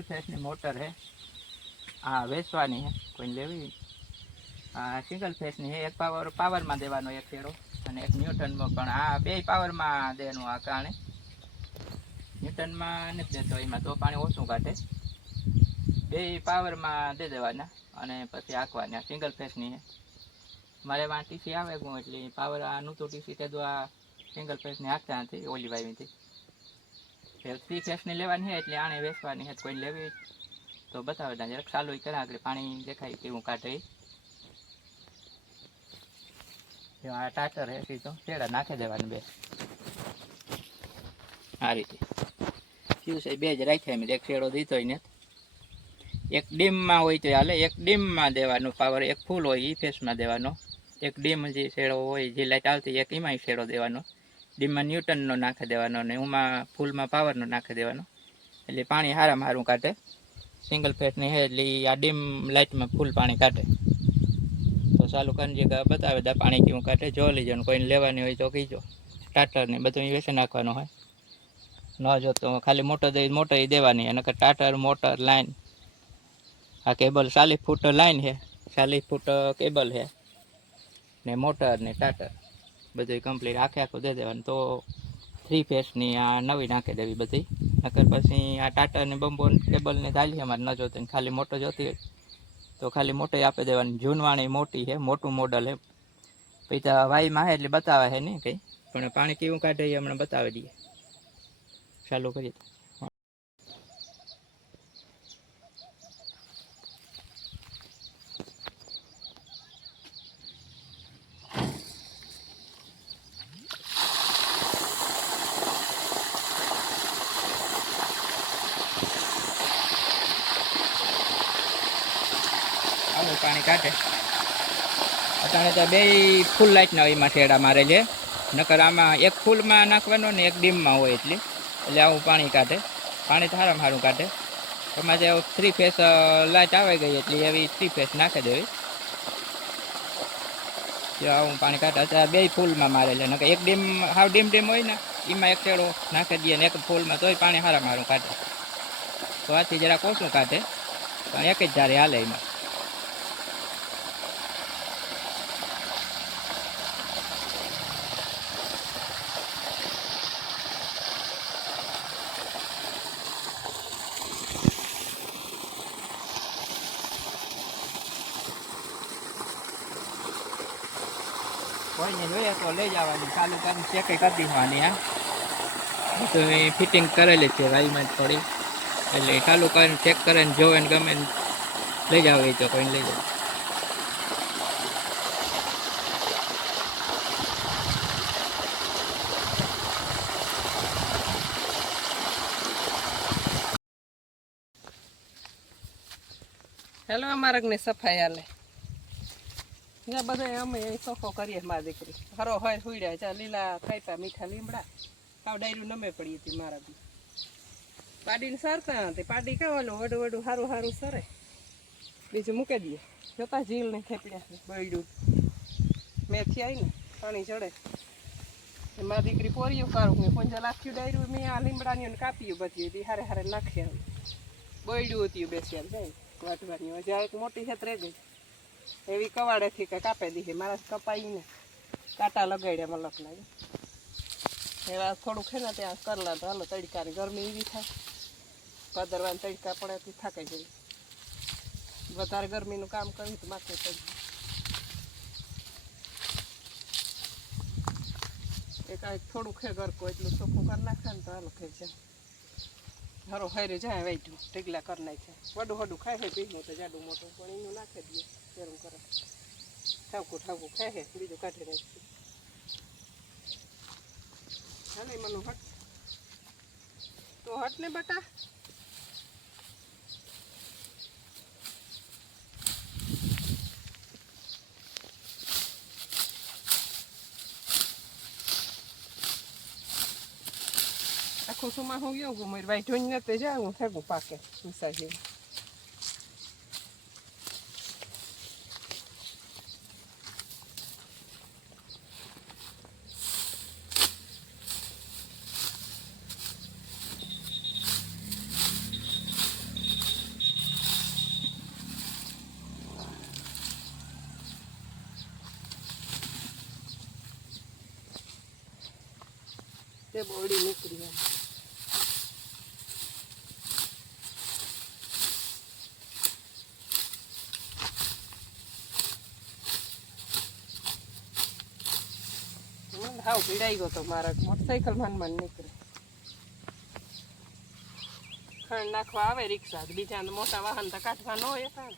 Single ફેસની motor છે, આ વેચવાની છે, કોઈને લેવી? આ સિંગલ ફેસની છે, એક પાવરમાં દેવાનો એક છેડો અને એક ન્યૂટનમાં, પણ આ બે પાવરમાં દેવાનું. આ કારણે ન્યૂટનમાં નથી દેતો, એમાં તો પાણી ઓછું કાઢે. બે પાવરમાં દે દેવાના અને પછી હાંકવાના. સિંગલ ફેસની છે. મારે એમાં ટીસી આવે ગયું એટલે પાવર આનું તો ટીસી તે આ સિંગલ ફેસની હાંકતા નથી, ઓલી વાવીથી. 3 ફેસની લેવાની છે એટલે આને વેચવાની છે. કોઈ લેવી તો બતાવે ત્યાં જરાક ચાલુ કરે, આગળ પાણી દેખાય કેવું કાઢે. આ ટાટર છે, સીધો છેડા નાખી દેવાની બે આ રીતે. કયું છે બે જ રાખ્યા એમ, એક છેડો દીધો ને એક ડીમમાં હોય તો હાલે, એક ડીમમાં દેવાનો પાવર, એક ફૂલ હોય એ ફેસમાં દેવાનો. એક ડીમ જે શેડો હોય, જે લાઇટ આવતી એક એમાં શેડો દેવાનો. ડીમમાં ન્યૂટનનો નાખી દેવાનો ને એમાં ફૂલમાં પાવરનો નાખી દેવાનો, એટલે પાણી હારામાં હારું કાઢે. સિંગલ ફેસની છે એટલે આ ડીમ લાઇટમાં ફૂલ પાણી કાઢે. તો ચાલુ કરી બતાવે દા પાણી કેવું કાઢે, જો લઈ જવાનું. કોઈને લેવાની હોય તો કહીજો. ટાટર ને બધું વેચી નાખવાનું હોય. ન જો તો ખાલી મોટર દેવાની, અને ટાટર મોટર લાઈન. આ કેબલ 40 ફૂટ લાઈન છે, 40 ફૂટ કેબલ છે ને મોટર ને ટાટર બધું કમ્પ્લીટ આખું દે દેવાનું. તો 3 ફેસની આ નવી નાખી દેવી બધી. નકર પછી આ ટાટર ને બંબો કેબલ ને ચાલી અમારે ન જોતી, ખાલી મોટર જોતી હોય તો ખાલી મોટી આપી દેવાની. જૂનવાણી મોટી છે, મોટું મોડલ છે. પછી વાઈમાં છે એટલે બતાવે છે નહીં કંઈ, પણ પાણી કેવું કાઢે એ હમણાં બતાવી દઈએ. ચાલુ કરીએ. આવું પાણી કાઢે. અત્યારે તો બે ફૂલ લાઇટના એમાં શેડા મારે છે. નકર આમાં એક ફૂલમાં નાખવાનો ને એક ડીમમાં હોય એટલે આવું પાણી કાઢે. પાણી તો સારામાં સારું કાઢે. એમાં જે 3 ફેસ લાઇટ આવી ગઈ એટલે એવી 3 ફેસ નાખી દેવી. આવું પાણી કાઢે. અત્યારે બે ફૂલમાં મારે છે. નકર એક ડીમ હાવ ડીમ હોય ને એમાં એક શેડો નાખી દઈએ ને એક ફૂલમાં, તોય પાણી સારામાં સારું કાઢે. તો આથી જરાક ઓછું કાઢે, પણ એક જ ધારે હાલે એમાં. કોઈને જોઈએ તો લઈ જવાની, ચાલુ કરીને ચેક કરી દેવાની. હા તો એ ફિટિંગ કરેલી છે વાઈમાં થોડી, એટલે ચાલુ કરીને ચેક કરીને જોવે ને ગમે લઈ જાવ તો કોઈને લઈ જાવ. હેલો, અમારગની સફાઈ હાલે. જ્યાં બધા અમે સોફો કરીએ મારી દીકરી. હરો હોય હુડ્યા જ્યાં લીલા કાપ્યા મીઠા લીમડા. સાવ ડાયરું નમે પડી હતી મારા બી. પાડીને સરતા હતી. પાડી કહેવાનું વડું સારું સરે, બીજું મૂકી દઈએ. જોતા ઝીલ ને ખેપડ્યા બળ્યું મેથી આવી ને પાણી ચડે. મારી દીકરી પોરિયું કાઢું મેં પંજા લાખ્યું ડાયરું મેં આ લીમડાની કાપ્યું બધી હતી. હારે નાખી આવી બળ્યું હતું બેસી જાય વાટવાની. હજી એક મોટી ખેત રહી ગઈ એવી કવાડેથી કે કાપી દીધી. મારા કપાઈ ને કાંટા લગાડ્યા મલક લાગે એવા થોડુંક છે ને ત્યાં કરલા તો હાલો. તડકાની ગરમી એવી થાય, પદરવાન તડકા પડે થાકાઈ જાય. વધારે ગરમીનું કામ કર્યું તો માથે ચડી. એક થોડું ખે ગરકો એટલું ચોખ્ખું કરી નાખે ને તો હાલો ખાઈ જાય. હરો હારે જાય વાઈટું ઢીગલા કરી નાખે. વડું ખાય છે ભીનું તો જાડું મોટું, પણ એનું નાખી દઈએ ગરમ કરે. ઠાવકું ખાય છે, બીજું કાઢી નાખીએ. હાલે મનું હટ તો હટ ને બટા. આખું સુમાં હું ગયો મારી ભાઈ ઢોઈને તે જાય હું ફેંકું પાકે ઉષા જેવું. તે બોડી નીકળી એમ. હાવ ભીડાઈ ગયો તો મારા મોટરસાઇકલ માન નીકળે. ખાંડ નાખવા આવે રિક્ષા, બીજા મોટા વાહન તો કાઢવા ન હોય કાં.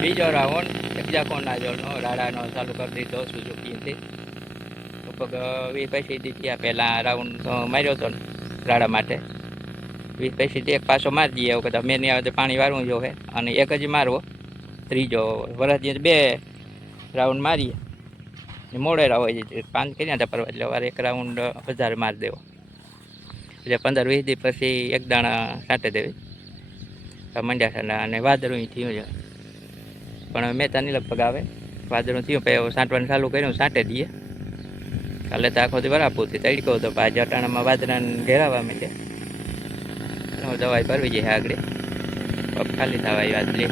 બીજો રાઉન્ડ એક્ઝાકોના જોડનો રાડાનો ચાલુ કરી દીધો સુઝુકીથી. લગભગ 20-25 દી થયા પહેલાં રાઉન્ડ માર્યો હતો ને રાડા માટે. 20-25 દી એક પાછો મારી દઈએ એવું કદાચ મેં નહીં આવે તો પાણી વાળવું જોવે, અને એક જ મારવો. ત્રીજો વરસથી 2 રાઉન્ડ મારીએ ને મોડેરા હોય છે 5 કર્યા હતા પરવા, એટલે વારે એક રાઉન્ડ વધારે મારી દેવો, એટલે 15-20 દી પછી એક દાણા છાંટી દેવી મંડ્યા છે. અને વાદળું થયું છે પણ મહેતાની લગભગ આવે. વાદળું થયું પછી છાંટવાનું ચાલુ કર્યું, છાંટી દઈએ. કાલે તો આખો દી બરાબરથી તડકો હતો, આજે અટાણામાં વાદળાને ઘેરાવા માંડે. દવાઈ ભરવી જાય આગળ, પગ ખાલી થવા વાત લે.